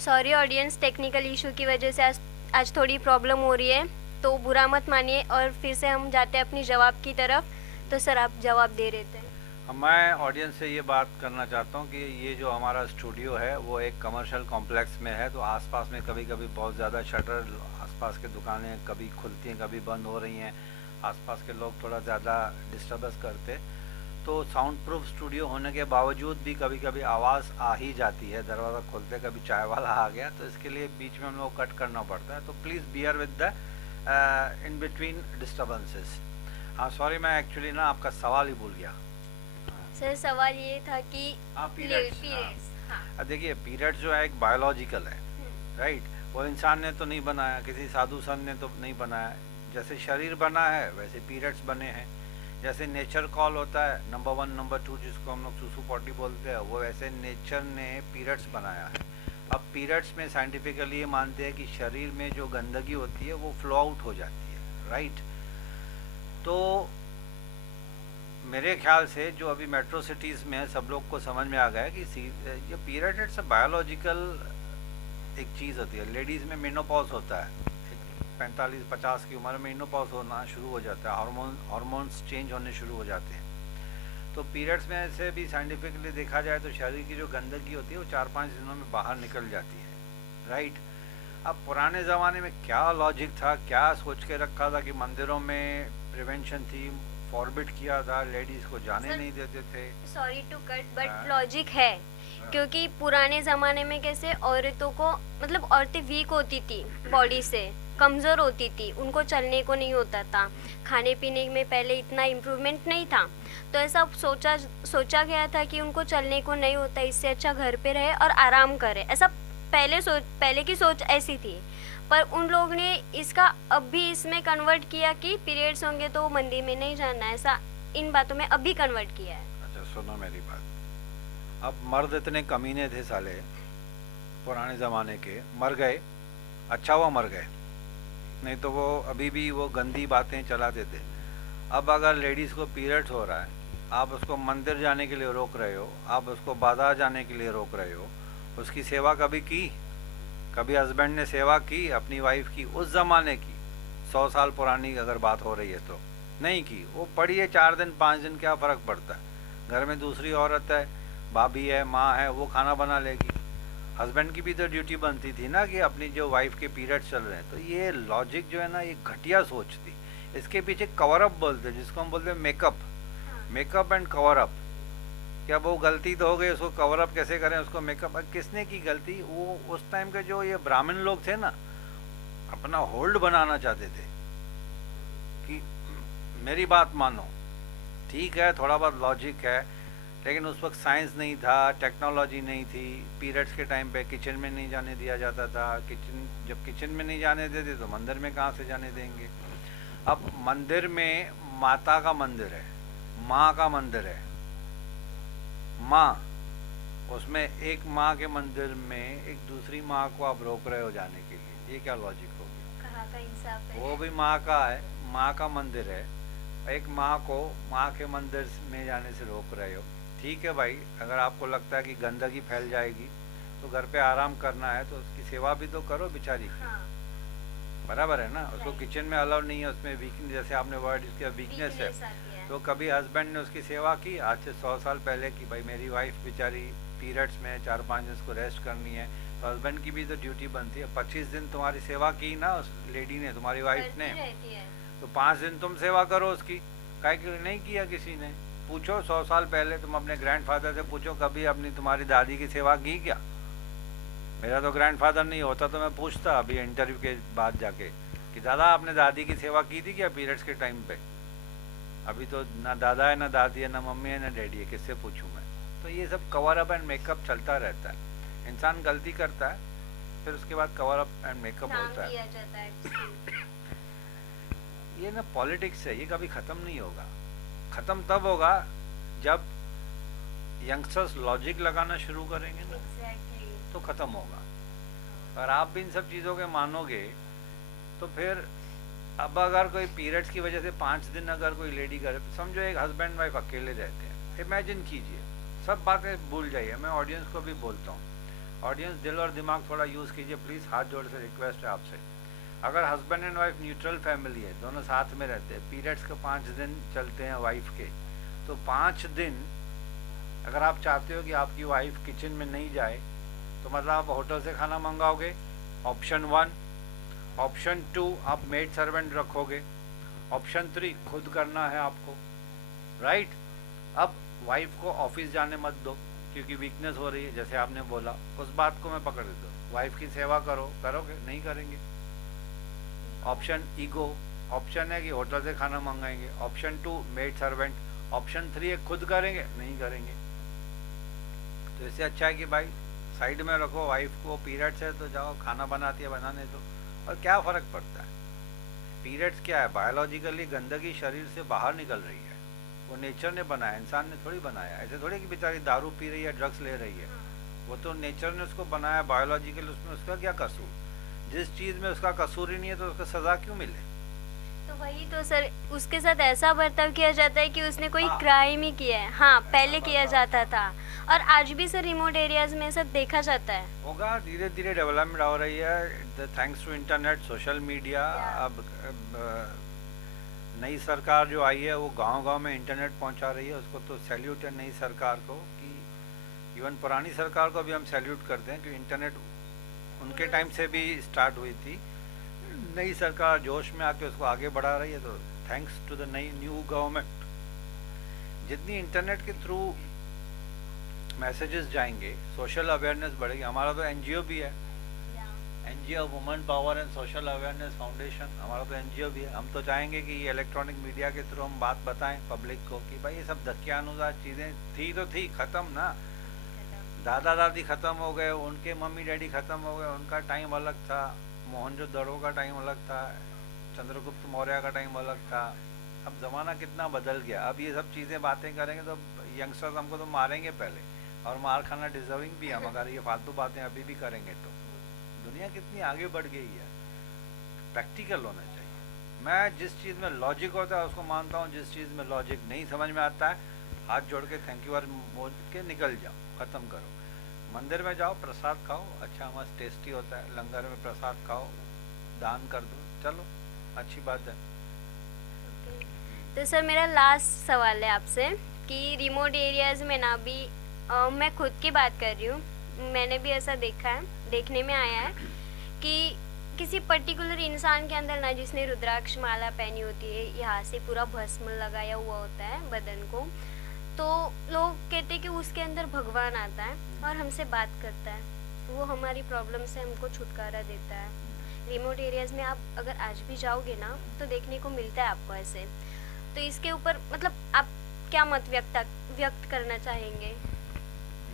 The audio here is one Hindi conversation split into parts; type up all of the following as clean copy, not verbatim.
सॉरी ऑडियंस, टेक्निकल इशू की वजह से आज थोड़ी प्रॉब्लम हो रही है, तो बुरा मत मानिए। और फिर से हम जाते हैं अपनी जवाब की तरफ। तो सर आप जवाब दे रहे थे। मैं ऑडियंस से ये बात करना चाहता हूँ कि ये जो हमारा स्टूडियो है वो एक कमर्शियल कॉम्प्लेक्स में है, तो आसपास में कभी कभी बहुत ज़्यादा शटर, आसपास के दुकानें कभी खुलती हैं कभी बंद हो रही हैं, आसपास के लोग थोड़ा ज़्यादा डिस्टर्बेंस करते। तो साउंड प्रूफ स्टूडियो होने के बावजूद भी कभी कभी आवाज़ आ ही जाती है, दरवाज़ा खोलते कभी चाय वाला आ गया, तो इसके लिए बीच में हम लोग कट करना पड़ता है। तो please bear with the in between disturbances. हाँ सॉरी, मैं एक्चुअली ना आपका सवाल ही भूल गया। सर सवाल ये था कि हाँ पीरियड्स, पीरियड्स। हाँ। अब देखिए पीरियड्स जो है एक बायोलॉजिकल है, राइट। वो इंसान ने तो नहीं बनाया, किसी साधु संत ने तो नहीं बनाया। जैसे शरीर बना है वैसे पीरियड्स बने हैं। जैसे नेचर कॉल होता है नंबर 1 नंबर 2 जिसको हम लोग सुसु पॉटी बोलते हैं, वो वैसे नेचर ने पीरियड्स बनाया है। अब पीरियड्स में साइंटिफिकली ये मानते हैं कि शरीर में जो गंदगी होती है वो फ्लो आउट हो जाती है, राइट। तो मेरे ख्याल से जो अभी मेट्रो सिटीज़ में सब लोग को समझ में आ गया है कि ये पीरियड इट्स अ बायोलॉजिकल एक चीज़ होती है। लेडीज़ में मेनोपॉज होता है, 45-50 की उम्र में मेनोपॉज होना शुरू हो जाता है, हार्मोन्स चेंज होने शुरू हो जाते हैं। तो पीरियड्स में से भी साइंटिफिकली देखा जाए तो शरीर की जो गंदगी होती है वो 4-5 दिनों में बाहर निकल जाती है, राइट। अब पुराने ज़माने में क्या लॉजिक था, क्या सोच के रखा था कि मंदिरों में प्रिवेंशन थी, फॉरबिट किया था, लेडीज़ को जाने नहीं देते थे। Sorry to cut, but logic है। क्योंकि पुराने ज़माने में कैसे औरतों को, मतलब औरतें वीक होती थी, बॉडी से कमज़ोर होती थी, उनको चलने को नहीं होता था, खाने पीने में पहले इतना इम्प्रूवमेंट नहीं था। तो ऐसा सोचा गया था कि उनको चलने को नहीं होता, इससे अच्छा घर पे रहे और आराम करे। ऐसा पहले की सोच ऐसी थी। पर उन लोगों ने इसका अब भी इसमें कन्वर्ट किया कि पीरियड्स होंगे तो मंदिर में नहीं जाना, ऐसा इन बातों में अभी कन्वर्ट किया है। अच्छा सुनो मेरी बात, अब मर्द इतने कमीने थे साले पुराने ज़माने के, मर गए, अच्छा हुआ मर गए, नहीं तो वो अभी भी वो गंदी बातें चलाते थे। अब अगर लेडीज़ को पीरियड्स हो रहा है, आप उसको मंदिर जाने के लिए रोक रहे हो, आप उसको बाजार जाने के लिए रोक रहे हो, उसकी सेवा कभी की? कभी हस्बैंड ने सेवा की अपनी वाइफ की उस ज़माने की? 100 साल पुरानी अगर बात हो रही है तो नहीं की। वो पड़ी है 4 दिन 5 दिन, क्या फ़र्क पड़ता है। घर में दूसरी औरत है, भाभी है, माँ है, वो खाना बना लेगी। हस्बैंड की भी तो ड्यूटी बनती थी ना कि अपनी जो वाइफ के पीरियड चल रहे हैं। तो ये लॉजिक जो है ना, ये घटिया सोच थी। इसके पीछे कवर अप बोलते हैं, जिसको हम बोलते हैं makeup, makeup and cover up. क्या वो गलती तो हो गई, उसको कवर अप कैसे करें, उसको मेकअप, किसने की गलती? वो उस टाइम के जो ये ब्राह्मण लोग थे ना, अपना होल्ड बनाना चाहते थे कि मेरी बात मानो। ठीक है, थोड़ा बहुत लॉजिक है, लेकिन उस वक्त साइंस नहीं था, टेक्नोलॉजी नहीं थी। पीरियड्स के टाइम पे किचन में नहीं जाने दिया जाता था। जब किचन में नहीं जाने देते तो मंदिर में कहाँ से जाने देंगे। अब मंदिर में माता का मंदिर है, माँ का मंदिर है, माँ, उसमें एक माँ के मंदिर में एक दूसरी माँ को आप रोक रहे हो जाने के लिए, ये क्या लॉजिक हो गया? कहाँ का इंसाफ है। वो भी माँ का है, माँ का मंदिर है, एक माँ को माँ के मंदिर में जाने से रोक रहे हो। ठीक है भाई, अगर आपको लगता है कि गंदगी फैल जाएगी तो घर पे आराम करना है तो उसकी सेवा भी तो करो बेचारी की। हाँ। बराबर है ना। उसको किचन में अलाउ नहीं है, उसमें वीकनेस, जैसे आपने वर्ड इसका वीकनेस है, तो कभी हस्बैंड ने उसकी सेवा की आज से 100 साल पहले कि भाई मेरी वाइफ बेचारी पीरियड्स में 4-5 दिन उसको रेस्ट करनी है, तो हस्बैंड की भी तो ड्यूटी बनती है। 25 दिन तुम्हारी सेवा की ना उस लेडी ने, तुम्हारी वाइफ ने, तो 5 दिन तुम सेवा करो उसकी। काहे के लिए नहीं किया किसी ने? पूछो 100 साल पहले, तुम अपने ग्रैंडफादर से पूछो कभी अपनी तुम्हारी दादी की सेवा की क्या? मेरा तो ग्रैंडफादर नहीं होता तो मैं पूछता अभी इंटरव्यू के बाद जाके कि दादा आपने दादी की सेवा की थी क्या पीरियड्स के टाइम पे? अभी तो ना दादा है, ना दादी है, ना मम्मी है, ना डैडी है, किससे पूछूं मैं? तो ये सब कवर अप एंड मेकअप चलता रहता है। इंसान गलती करता है, फिर उसके बाद कवर अप एंड मेकअप होता है। ये ना पॉलिटिक्स है, ये कभी ख़त्म नहीं होगा। ख़त्म तब होगा जब यंगस्टर्स लॉजिक लगाना शुरू करेंगे ना, तो ख़त्म होगा। और आप भी इन सब चीज़ों के मानोगे तो फिर अब अगर कोई पीरियड्स की वजह से 5 दिन अगर कोई लेडी करे, तो समझो एक हस्बैंड वाइफ अकेले रहते हैं, इमेजिन कीजिए, सब बातें भूल जाइए, मैं ऑडियंस को भी बोलता हूँ, ऑडियंस दिल और दिमाग थोड़ा यूज़ कीजिए प्लीज़, हाथ जोड़ से रिक्वेस्ट है आपसे। अगर husband and wife neutral family है, दोनों साथ में रहते हैं, पीरियड्स के 5 दिन चलते हैं वाइफ के, तो 5 दिन अगर आप चाहते हो कि आपकी वाइफ किचन में नहीं जाए तो मतलब आप होटल से खाना मंगाओगे, ऑप्शन 1। ऑप्शन 2 आप मेड सर्वेंट रखोगे। ऑप्शन 3 खुद करना है आपको, राइट। अब वाइफ को ऑफिस जाने मत दो क्योंकि वीकनेस हो रही है, जैसे आपने बोला, उस बात को मैं पकड़ देता हूँ। वाइफ की सेवा करो, करोगे? नहीं करेंगे। ऑप्शन ईगो, ऑप्शन है कि होटल से खाना मंगाएंगे। Option 2 maid servant. ऑप्शन 3 है खुद करेंगे, नहीं करेंगे। तो इससे अच्छा है कि भाई साइड में रखो वाइफ को, पीरियड्स है तो जाओ खाना बनाती है बनाने दो। और क्या फ़र्क पड़ता है? पीरियड्स क्या है? बायोलॉजिकली गंदगी शरीर से बाहर निकल रही है, वो नेचर ने बनाया, इंसान ने थोड़ी बनाया। ऐसे थोड़ी कि बेचारी दारू पी रही है, ड्रग्स ले रही है, वो तो नेचर ने उसको बनाया बायोलॉजिकली। उसमें उसका क्या कसूर? जिस चीज़ में उसका कसूर ही नहीं है तो उसको सज़ा क्यों मिले? तो वही तो सर, उसके साथ ऐसा बर्ताव किया जाता है कि उसने कोई हाँ। क्राइम ही किया है। हाँ, पहले ऐसा किया बर्ताव। जाता था और आज भी सर रिमोट एरियाज में सब देखा जाता है। होगा, धीरे धीरे डेवलपमेंट हो रही है thanks to internet, social media. अब नई सरकार जो आई है वो गांव-गांव में इंटरनेट पहुंचा रही है, उसको तो सैल्यूट है नई सरकार को। कि इवन पुरानी सरकार को भी हम सैल्यूट करते हैं कि इंटरनेट उनके टाइम से भी स्टार्ट हुई थी। नई सरकार जोश में आके उसको आगे बढ़ा रही है, तो थैंक्स टू द नई न्यू गवर्नमेंट। जितनी इंटरनेट के थ्रू मैसेजेस जाएंगे, सोशल अवेयरनेस बढ़ेगी। हमारा तो एनजीओ भी है, NGO women power and social awareness foundation, हमारा तो एनजीओ भी है। हम तो चाहेंगे कि ये इलेक्ट्रॉनिक मीडिया के थ्रू हम बात बताएं पब्लिक को कि भाई ये सब धक्यानुसार चीज़ें थी तो थी, ख़त्म ना। दादा दादी ख़त्म हो गए, उनके मम्मी डैडी ख़त्म हो गए, उनका टाइम अलग था। मोहनजोदड़ो का टाइम अलग था, चंद्रगुप्त मौर्य का टाइम अलग था। अब ज़माना कितना बदल गया। अब ये सब चीज़ें बातें करेंगे तो यंगस्टर्स हमको तो मारेंगे पहले, और मार खाना डिजर्विंग भी है हम अगर ये फालतू बातें अभी भी करेंगे तो। दुनिया कितनी आगे बढ़ गई है, प्रैक्टिकल होना चाहिए। मैं जिस चीज़ में लॉजिक होता है उसको मानता हूँ, जिस चीज़ में लॉजिक नहीं समझ में आता है हाथ जोड़ के थैंक यू और बोल के निकल जाओ, ख़त्म करो। मंदिर में जाओ, प्रसाद खाओ, अच्छा मस्त टेस्टी होता है, लंगर में प्रसाद खाओ, दान कर दो, चलो अच्छी बात है। तो सर मेरा लास्ट सवाल है आपसे कि रिमोट एरियाज में ना भी मैं खुद की बात कर रही हूँ, मैंने भी ऐसा देखा है, देखने में आया है कि किसी पर्टिकुलर इंसान के अंदर ना, जिसने रुद्राक्ष माला पहनी होती है, यहाँ से पूरा भस्म लगाया हुआ होता है बदन को, तो लोग कहते हैं कि उसके अंदर भगवान आता है और हमसे बात करता है, वो हमारी प्रॉब्लम से हमको छुटकारा देता है। रिमोट एरियाज में आप अगर आज भी जाओगे ना तो देखने को मिलता है आपको ऐसे। तो इसके ऊपर मतलब आप क्या मत व्यक्त करना चाहेंगे?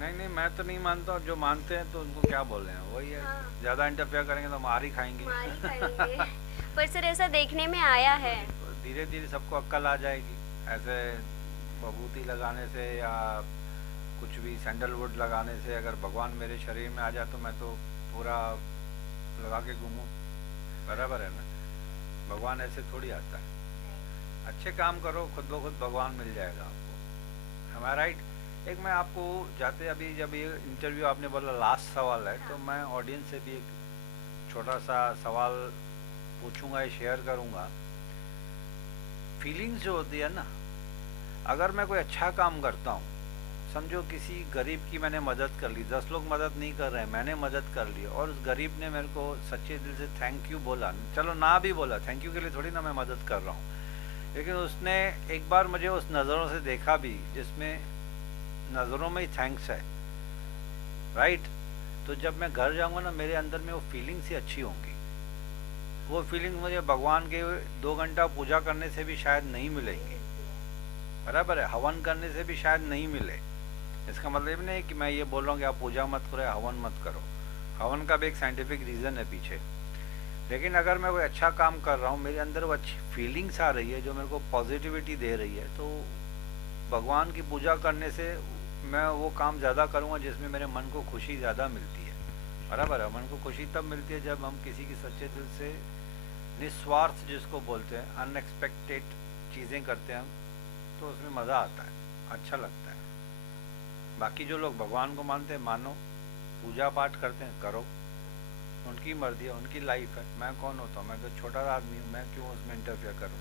नहीं नहीं, मैं तो नहीं मानता, जो मानते हैं तो उनको क्या बोल रहे हैं, वही है। हाँ। ज़्यादा इंटरफेयर करेंगे तो मार ही खाएंगे। मार ही खाएंगे। पर सर ऐसा देखने में आया है। धीरे धीरे सबको अक्ल आ जाएगी। ऐसे बबूती लगाने से या कुछ भी सैंडलवुड लगाने से अगर भगवान मेरे शरीर में आ जाए तो मैं तो पूरा लगा के घूमूं, बराबर है ना। भगवान ऐसे थोड़ी आता है। अच्छे काम करो, खुद ब खुद भगवान मिल जाएगा आपको। am I right? एक मैं आपको जाते, अभी जब ये इंटरव्यू आपने बोला लास्ट सवाल है, तो मैं ऑडियंस से भी एक छोटा सा सवाल पूछूंगा, शेयर करूंगा। फीलिंग्स जो होती है ना, अगर मैं कोई अच्छा काम करता हूँ, समझो किसी गरीब की मैंने मदद कर ली, 10 लोग मदद नहीं कर रहे हैं, मैंने मदद कर ली, और उस गरीब ने मेरे को सच्चे दिल से थैंक यू बोला, चलो ना भी बोला, थैंक यू के लिए थोड़ी ना मैं मदद कर रहा हूँ, लेकिन उसने एक बार मुझे उस नज़रों से देखा भी जिसमें नज़रों में ही थैंक्स है, राइट। तो जब मैं घर जाऊँगा ना, मेरे अंदर में वो फीलिंग्स ही अच्छी होंगी। वो फीलिंग्स मुझे भगवान के 2 घंटा पूजा करने से भी शायद नहीं मिलेंगी, बराबर है, हवन करने से भी शायद नहीं मिले। इसका मतलब नहीं कि मैं ये बोल रहा हूँ कि आप पूजा मत करो या हवन मत करो, हवन का भी एक साइंटिफिक रीज़न है पीछे। लेकिन अगर मैं कोई अच्छा काम कर रहा हूँ, मेरे अंदर वो अच्छी फीलिंग्स आ रही है जो मेरे को पॉजिटिविटी दे रही है, तो भगवान की पूजा करने से मैं वो काम ज़्यादा करूँगा जिसमें मेरे मन को खुशी ज़्यादा मिलती है, बराबर है। मन को खुशी तब मिलती है जब हम किसी की सच्चे दिल से निस्वार्थ, जिसको बोलते हैं, अनएक्सपेक्टेड चीज़ें करते हैं, तो उसमें मज़ा आता है, अच्छा लगता है। बाकी जो लोग भगवान को मानते हैं, मानो, पूजा पाठ करते हैं, करो, उनकी मर्जी है, उनकी लाइफ है, मैं कौन होता हूँ, मैं तो छोटा आदमी हूँ, मैं क्यों उसमें इंटरफेयर करूँ,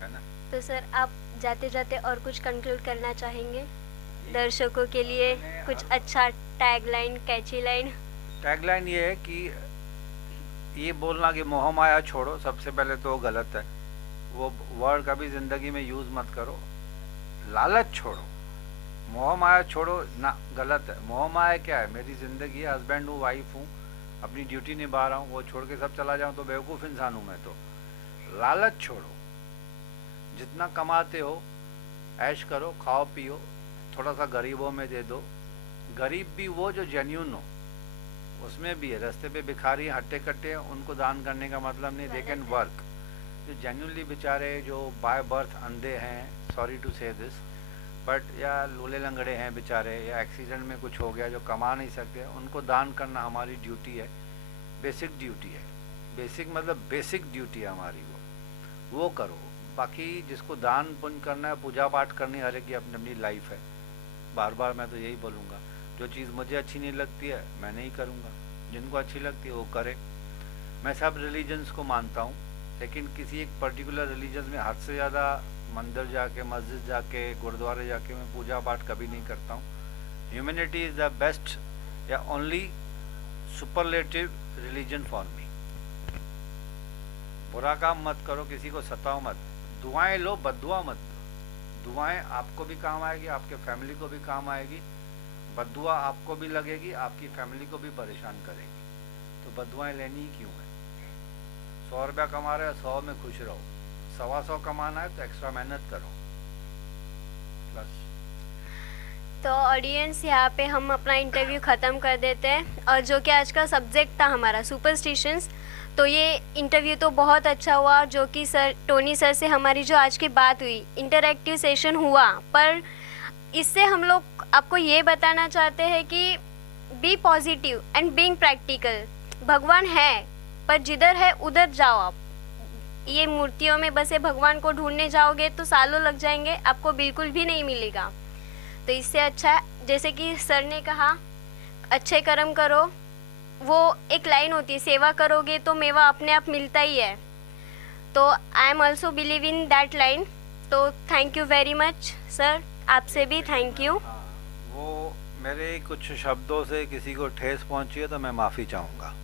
है ना। तो सर आप जाते जाते और कुछ कंक्लूड करना चाहेंगे दर्शकों के लिए, कुछ अच्छा टैगलाइन, कैची लाइन? टैगलाइन ये है कि ये बोलना कि मोह माया छोड़ो, सबसे पहले तो वो गलत है, वो वर्ड कभी ज़िंदगी में यूज़ मत करो। लालच छोड़ो, मोह माया छोड़ो ना, गलत है। मोह माया क्या है, मेरी ज़िंदगी है, हस्बैंड हूँ, वाइफ हूँ, अपनी ड्यूटी निभा रहा हूँ, वो छोड़ के सब चला जाऊँ तो बेवकूफ़ इंसान हूँ मैं तो। लालच छोड़ो, जितना कमाते हो ऐश करो, खाओ पियो, थोड़ा सा गरीबों में दे दो। गरीब भी वो जो जेन्यून हो, उसमें भी है। रास्ते पे भिखारी हट्टे कट्टे हैं, उनको दान करने का मतलब नहीं, दे कैन वर्क। जो जेन्यूनली बेचारे, जो बाय बर्थ अंधे हैं, सॉरी टू से दिस, बट या लूले लंगड़े हैं बेचारे, या एक्सीडेंट में कुछ हो गया, जो कमा नहीं सकते, उनको दान करना हमारी ड्यूटी है, बेसिक ड्यूटी है। बेसिक मतलब बेसिक ड्यूटी है हमारी, वो करो। बाकी जिसको दान पुण्य करना है, पूजा पाठ करनी, हर एक की अपनी अपनी लाइफ है। बार बार मैं तो यही बोलूँगा, जो चीज़ मुझे अच्छी नहीं लगती है मैं नहीं करूँगा, जिनको अच्छी लगती है वो करे। मैं सब रिलीजन्स को मानता हूँ, लेकिन किसी एक पर्टिकुलर रिलीजन में हद से ज़्यादा मंदिर जाके, मस्जिद जाके, गुरुद्वारे जाके मैं पूजा पाठ कभी नहीं करता हूँ। ह्यूमैनिटी इज़ द बेस्ट या only superlative religion for me. बुरा काम मत करो, किसी को सताओ मत, दुआएं लो, बद्दुआ मत दो। दुआएं आपको भी काम आएगी, आपके फैमिली को भी काम आएगी। बद्दुआ आपको भी लगेगी, आपकी फैमिली को भी परेशान करेगी, तो बद्दुआएं लेनी ही क्यों है। 100 रुपया कमा रहे हो, 100 में खुश रहो। 125 कमाना है तो एक्स्ट्रा मेहनत करो बस। तो ऑडियंस, यहाँ पे हम अपना इंटरव्यू ख़त्म कर देते हैं। और जो कि आज का सब्जेक्ट था हमारा सुपरस्टिशंस, तो ये इंटरव्यू तो बहुत अच्छा हुआ, जो कि सर टोनी सर से हमारी जो आज की बात हुई, इंटरैक्टिव सेशन हुआ। पर इससे हम लोग आपको ये बताना चाहते हैं कि be positive and being practical. भगवान है, पर जिधर है उधर जाओ आप। ये मूर्तियों में बसे भगवान को ढूंढने जाओगे तो सालों लग जाएंगे, आपको बिल्कुल भी नहीं मिलेगा। तो इससे अच्छा, जैसे कि सर ने कहा, अच्छे कर्म करो। वो एक लाइन होती है, सेवा करोगे तो मेवा अपने आप मिलता ही है। तो I am also believe in that line. तो thank you very much sir, आपसे भी थैंक यू। वो मेरे कुछ शब्दों से किसी को ठेस पहुंची है तो मैं माफ़ी चाहूँगा।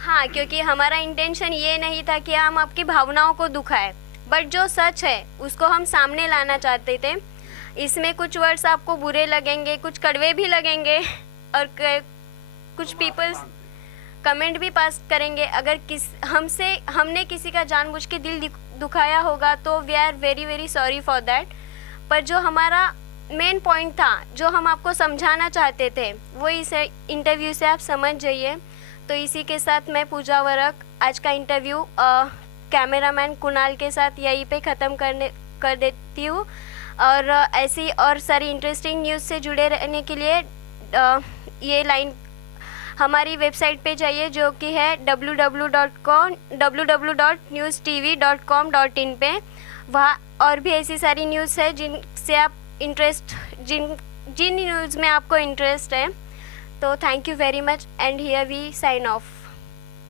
हाँ, क्योंकि हमारा इंटेंशन ये नहीं था कि हम आपकी भावनाओं को दुखाएं, बट जो सच है उसको हम सामने लाना चाहते थे। इसमें कुछ वर्ड्स आपको बुरे लगेंगे, कुछ कड़वे भी लगेंगे, और कुछ पीपल्स कमेंट भी पास करेंगे। अगर हमने किसी का जानबूझ के दिल दुखाया होगा तो we are very very sorry for that. पर जो हमारा मेन पॉइंट था, जो हम आपको समझाना चाहते थे, वो इस इंटरव्यू से आप समझ जाइए। तो इसी के साथ मैं पूजा वरक आज का इंटरव्यू कैमरामैन कुणाल के साथ यहीं पे ख़त्म कर देती हूँ। और ऐसी और सारी इंटरेस्टिंग न्यूज़ से जुड़े रहने के लिए ये लाइन हमारी वेबसाइट पे जाइए, जो कि है www.newstv.com.in पे। वहाँ और भी ऐसी सारी न्यूज़ है जिनसे आप जिन न्यूज़ में आपको इंटरेस्ट है। तो thank you very much and here we sign of.